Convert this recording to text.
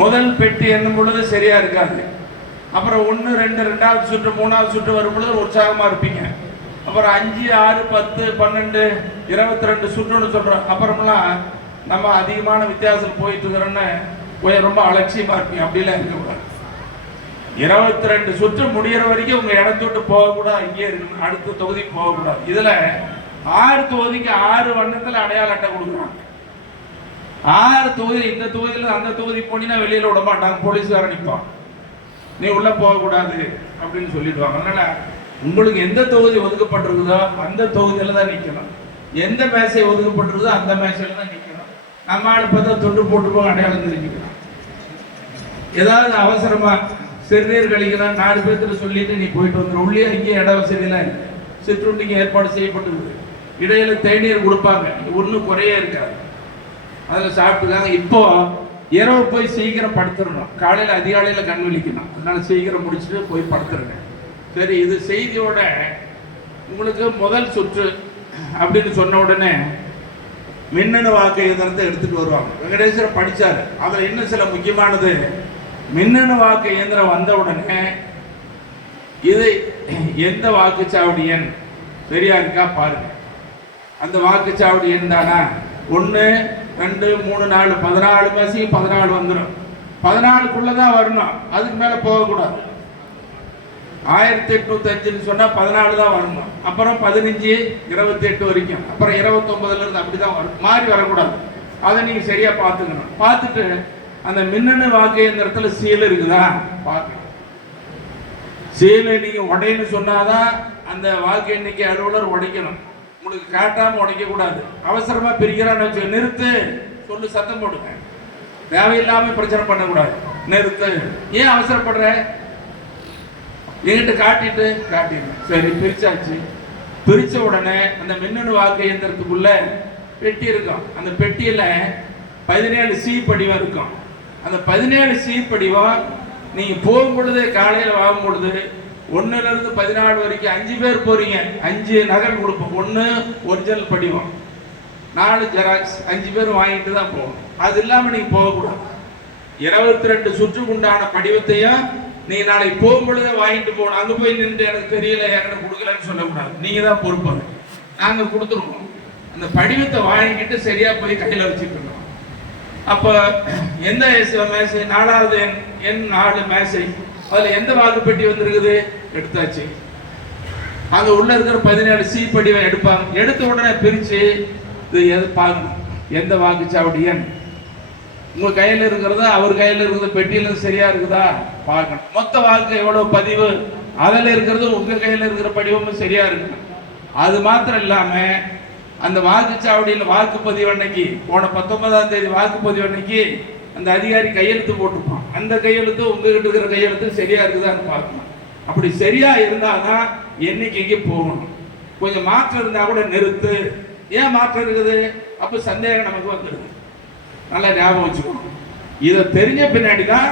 முதல் பெட்டி என்னும் பொழுது சரியா இருக்காது. அப்புறம் ஒன்று ரெண்டு ரெண்டாவது சுற்று மூணாவது சுற்று வரும் பொழுது உற்சாகமாக இருப்பீங்க. அப்புறம் அஞ்சு ஆறு பத்து பன்னெண்டு இருபத்தி ரெண்டு சுற்றுன்னு சொல்கிறோம் அப்புறமெல்லாம் நம்ம அதிகமான வித்தியாசம் போயிட்டு இருக்கிறோன்னு போய் ரொம்ப அலட்சியமாக இருப்பீங்க. அப்படிலாம் இருக்கக்கூடாது. இருபத்தி ரெண்டு சுற்று முடிகிற வரைக்கும் உங்கள் இடத்த விட்டு போகக்கூடாது. இங்கே இருக்கணும். அடுத்த தொகுதிக்கு போகக்கூடாது. இதில் ஆறு தொகுதிக்கு ஆறு வண்ணத்தில் அடையாள அட்டை கொடுக்குறாங்க. ஆறு தொகுதி இந்த தொகுதியில் அந்த தொகுதி போனீங்கன்னா வெளியில் விட மாட்டாங்க போலீஸ்காரன் நிற்பான் நீ உள்ள போகக்கூடாது அப்படின்னு சொல்லிடுவாங்க. அதனால உங்களுக்கு எந்த தொகுதி ஒதுக்கப்பட்டிருக்குதோ அந்த தொகுதியில் தான் நிற்கணும் எந்த மேசை ஒதுக்கப்பட்டிருக்குதோ அந்த மேசையில் தான் நிற்கணும் நம்ம ஆள் பார்த்தா தொண்டு போட்டு போக அடையாளம் தெரிஞ்சுக்கலாம். ஏதாவது அவசரமாக சிறுநீர் கழிக்கிறான் நாலு பேர்த்துல சொல்லிட்டு நீ போயிட்டு வந்துடும் உள்ளே இங்கே இட வசதியெல்லாம் இருக்கு. சிற்றுண்டிக்கு ஏற்பாடு செய்யப்பட்டிருக்கு இடையில தேநீர் கொடுப்பாங்க. ஒன்றும் குறையே இருக்காது. அதில் சாப்பிட்டுக்காங்க. இப்போ இரவு போய் சீக்கிரம் படுத்துடணும். காலையில் அதிகாலையில் கண் விழிக்கணும். அதனால சீக்கிரம் முடிச்சுட்டு போய் படுத்துருங்க. சரி இது செய்தியோட உங்களுக்கு முதல் சுற்று அப்படின்னு சொன்ன உடனே மின்னணு வாக்கு இயந்திரத்தை எடுத்துகிட்டு வருவாங்க. வெங்கடேஸ்வரர் படித்தார் அதில் இன்னும் சில முக்கியமானது. மின்னணு வாக்கு இயந்திரம் வந்த உடனே இது எந்த வாக்குச்சாவடி எண்? சரியா இருக்கா? பாருங்க. அந்த வாக்குச்சாவடி எண் தானா? ஒன்று ரெண்டு மூணு நாலு பதினாலு மேசையும் பதினாலு வந்துடும் பதினாலுக்குள்ளதான் வரணும். அதுக்கு மேலே போகக்கூடாது. ஆயிரத்தி எட்நூத்தி அஞ்சுன்னு சொன்னா பதினாலு தான் வரணும். அப்புறம் பதினஞ்சு இருபத்தி எட்டு வரைக்கும். அப்புறம் இருபத்தொம்பதுலேருந்து இருந்து அப்படிதான் வரும். மாறி வரக்கூடாது. அதை நீங்க சரியா பார்த்துக்கணும். பார்த்துட்டு அந்த மின்னணு வாக்கு இயந்திரத்தில் சீல் இருக்குதா? பார்க்கணும். சீலை நீங்க உடையன்னு சொன்னாதான் அந்த வாக்கு எண்ணிக்கை அலுவலர் உடைக்கணும். உங்களுக்கு காட்டாமல் உடைக்க கூடாது. அவசரமா பிரிக்கிறான்னு வச்சு நிறுத்து. சொல்லு சத்தம் போடுங்க தேவையில்லாம பிரச்சனை பண்ணக்கூடாது. நிறுத்து. ஏன் அவசரப்படுற? என்கிட்ட காட்டிட்டு காட்டிடு. சரி பிரிச்சாச்சு. பிரிச்ச உடனே அந்த மின்னணு வாக்கு இயந்திரத்துக்குள்ள பெட்டி இருக்கும். அந்த பெட்டியில பதினேழு சி படிவம் இருக்கும். அந்த பதினேழு சி படிவம் நீங்க போகும் பொழுது காலையில் வாங்கும் பொழுது ஒன்னுல இருந்து பதினாலு வரைக்கும் அஞ்சு பேர் போறீங்க. அஞ்சு நகல் கொடுப்போம். ஒன்று ஒரிஜினல் படிவம். நாலு ஜெராக்ஸ் அஞ்சு பேர் வாங்கிட்டு தான் போகணும் அது இல்லாம நீங்க போகக்கூடாது. இருபத்தி ரெண்டு சுற்றுக்கு உண்டான படிவத்தையும் நீ நாளைக்கு போகும்பொழுது வாங்கிட்டு போகணும். அங்க போய் நின்று எனக்கு தெரியல எனக்கு கொடுக்கலன்னு சொல்லக்கூடாது. நீங்க தான் பொறுப்பாங்க நாங்க கொடுத்துருவோம். அந்த படிவத்தை வாங்கிக்கிட்டு சரியா போய் கையில வச்சுக்கணும் அப்ப எந்த மேசை நாலாவது எண் எண் நாலு மேசை. அதுல எந்த வாக்குப்பெட்டி வந்திருக்குது? எடுத்தாச்சு. அங்க உள்ள இருக்கிற பதினேழு சி படிவம் எடுப்பாங்க. எடுத்த உடனே பிரிச்சு இது எது பார்க்கணும் எந்த வாக்குச்சாவடி எண் உங்க கையில இருக்கிறதா அவர் கையில இருக்கிறது பெட்டியில சரியா இருக்குதா? பார்க்கணும். மொத்த வாக்கு எவ்வளவு பதிவு? அதில் இருக்கிறது உங்க கையில் இருக்கிற படிவமும் சரியா இருக்கு. அது மாத்திரம் இல்லாம அந்த வாக்குச்சாவடியில் வாக்குப்பதிவு அன்னைக்கு போன பத்தொன்பதாம் தேதி வாக்குப்பதிவு அன்னைக்கு அந்த அதிகாரி கையெழுத்து போட்டிருப்பான். அந்த கையெழுத்து உங்ககிட்ட இருக்கிற கையெழுத்து சரியா இருக்குதான்னு பார்க்கணும். அப்படி சரியா இருந்தாதான் எண்ணிக்கைக்கு போகணும். கொஞ்சம் மாற்றம் இருந்தா கூட நிறுத்து. ஏன் மாற்றம் இருக்குது? அப்ப சந்தேகம் நமக்கு வந்துடுது. நல்லா ஞாபகம் வச்சுக்கணும். இதை தெரிஞ்ச பின்னாடி தான்